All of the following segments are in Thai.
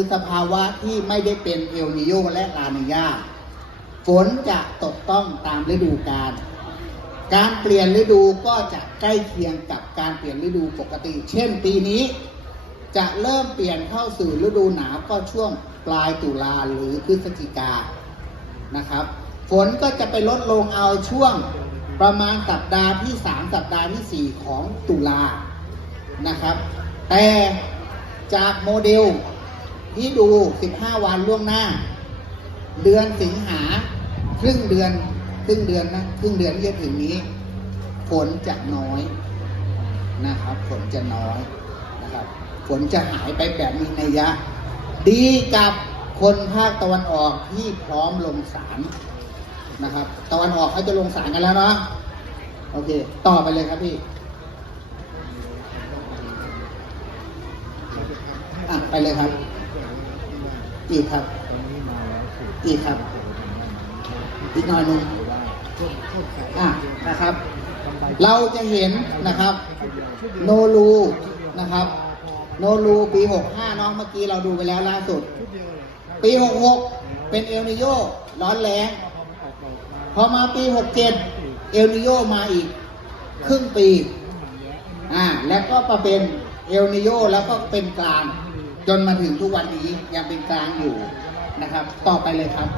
คือสภาวะที่ไม่ได้เป็นเอลนิโยและลานิญาฝนจะตกต้องตามฤดูกาลการเปลี่ยนฤดูก็จะใกล้เคียงกับการเปลี่ยนฤดูปกติ เช่นปีนี้ จะเริ่มเปลี่ยนเข้าสู่ฤดูหนาวก็ช่วงปลายตุลาหรือพฤศจิกานะครับ ฝนก็จะไปลดลงเอาช่วงประมาณสัปดาห์ที่ 3 สัปดาห์ทีสี่4 ของตุลานะครับ แต่จากโมเดล ที่ดู 15 วันล่วงหน้า เดือนสิงหาครึ่งเดือนครึ่งเดือนนะครึ่งเดือนที่จะถึงนี้ฝนจะน้อยนะครับฝนจะน้อยนะครับฝนจะหายไปแบบมีนัยยะ ดีกับคนภาคตะวันออกที่พร้อมลงสารนะครับ ตะวันออกเขาจะลงสารกันแล้วเนาะโอเค ต่อไปเลยครับพี่อะไปเลยครับ อีกครับอีกครับ อีกหน่อยหนึ่งอะนะครับ เราจะเห็นนะครับ โนรูนะครับ โนรูปี65น้องเมื่อกี้เราดูไปแล้วล่าสุด ปี66เป็นเอลนิโยร้อนแรงพอมาปี67เอลนิโยมาอีก ครึ่งปี อ่า แล้วก็มาเป็นเอลนิโยแล้วก็เป็นกลาง จนมาถึงทุกวันนี้ยังเป็นกลางอยู่นะครับ ต่อไปเลยครับ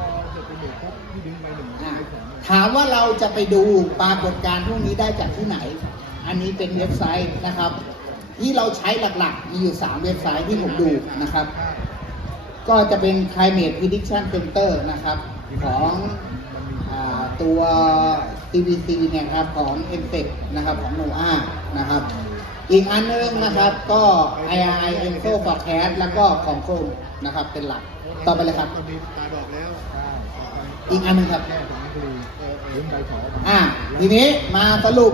ถามว่าเราจะไปดูปรากฏการณ์พวกนี้ได้จากที่ไหน อันนี้เป็นเว็บไซต์นะครับ ที่เราใช้หลักๆ มีอยู่ 3 เว็บไซต์ที่ผมดูนะครับ ก็จะเป็น Climate Prediction Center นะครับ ของ ตัว TVC เนี่ยครับของ e n t e c นะครับของ NOAA นะครับ อีกอันนึงนะครับก็ IRI Enso Forecast แล้วก็ของโครมนะครับเป็นหลัก ต่อไปเลยครับ ตอนนี้ตาดอกแล้วอีกอันหนึงครับแก้สองคือเลี้ยงใบขอมาอ่าทีนี้มาสรุป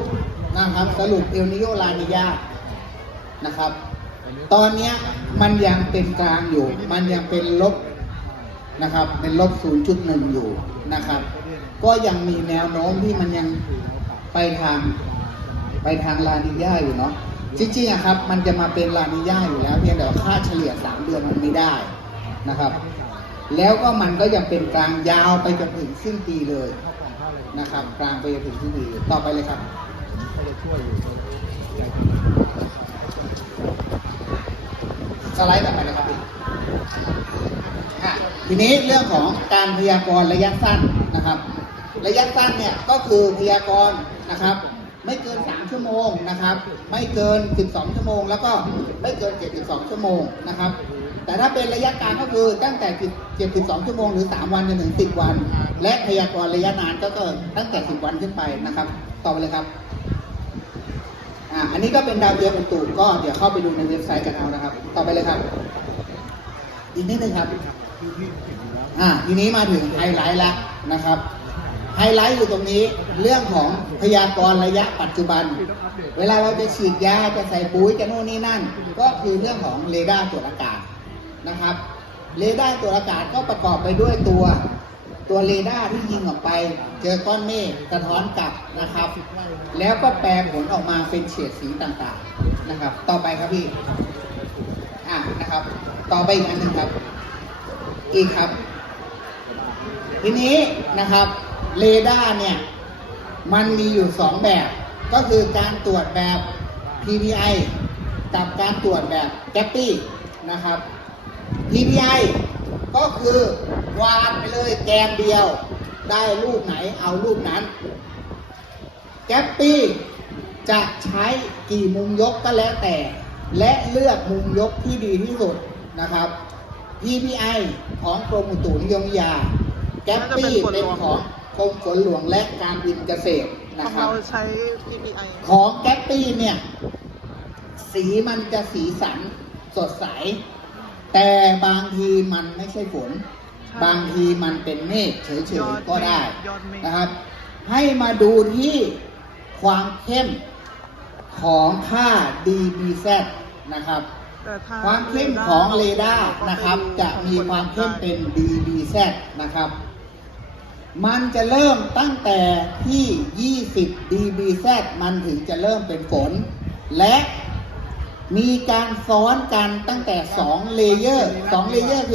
นะครับสรุปเอลนิโยลานิยานะครับ ตอนเนี้ยมันยังเป็นกลางอยู่ มันยังเป็นลบนะครับ เป็นลบ 0.1 อยู่นะครับ ก็ยังมีแนวโน้มที่มันยังไปทางไปทางลานิยาอยู่เนาะจริงๆอะครับ มันจะมาเป็นลานิยาอยู่แล้วเพียงแต่ว่าค่าเฉลี่ย3เดือนมันไม่ได้นะครับ แล้วก็มันก็ยังเป็นกลางยาวไปจนถึงสิ้นปีเลยนะครับ กลางไปจนถึงสิ้นปีต่อไปเลยครับสไลด์ต่อไปเลยครับทีนี้เรื่องของการพยากรณ์ระยะสั้นนะครับ ระยะสั้นเนี่ยก็คือพยากรณ์นะครับ ไม่เกิน 3 ชั่วโมงนะครับ ไม่เกิน 12 ชั่วโมง แล้วก็ไม่เกิน 72 ชั่วโมงนะครับ แต่ถ้าเป็นระยะกลางก็คือตั้งแต่ 72 ชั่วโมงหรือ 3 วันจนถึง 10 วัน และพยากรณ์ระยะนานก็คือตั้งแต่ 10 วันขึ้นไปนะครับต่อไปเลยครับอ่าอันนี้ก็เป็นดาวเทียมอุตุก็เดี๋ยวเข้าไปดูในเว็บไซต์กันเอานะครับ ต่อไปเลยครับ อีกนิดนึงครับที่ที่เห็นอยู่แล้วอ่าทีนี้มาถึงไฮไลท์ละนะครับ ไฮไลท์อยู่ตรงนี้เรื่องของพยากรณ์ระยะปัจจุบัน เวลาเราจะฉีดยาจะใส่ปุ๋ยจะโน่นนี่นั่น ก็คือเรื่องของเรดาร์ตรวจอากาศนะครับเรดาร์ตรวจอากาศก็ประกอบไปด้วยตัวตัวเรดาร์ที่ยิงออกไป เจอก้อนเมฆสะท้อนกลับนะครับ แล้วก็แปลผลออกมาเป็นเฉดสีต่างๆนะครับ ต่อไปครับพี่อ่านะครับ ต่อไปอีกอันหนึ่งครับ อีกครับ ทีนี้นะครับ เรดาร์เนี่ยมันมีอยู่สองแบบ ก็คือการตรวจแบบ PPI กับการตรวจแบบ g a p p y นะครับ PPI ก็คือวาดไปเลยแกมเดียว ได้รูปไหนเอารูปนั้นแกปปี้จะใช้กี่มุมยกก็แล้วแต่ และเลือกมุมยกที่ดีที่สุดนะครับ PPI ของกรมอุตุนิยมวิทยาแกปปี้เป็นของ กรมฝนหลวงและการบินเกษตรขนะองครับ เราใช้ PPI ของแกปปี้เนี่ย สีมันจะสีสันสดใส แต่บางทีมันไม่ใช่ฝนใช่บางทีมันเป็นเมฆเฉยยอดๆก็ได้ยอดเมฆ นะครับ ให้มาดูที่ความเข้มของค่า dBz นะครับ แต่ถ้ความเข้มของเรดาร์นะครับ จะมีความเข้มเป็น dBz นะครับ มันจะเริ่มตั้งแต่ที่ 20 dBz มันถึงจะเริ่มเป็นฝน และมีการซ้อนกันตั้งแต่ 2 เลเยอร์ 2 เลเยอร์คือ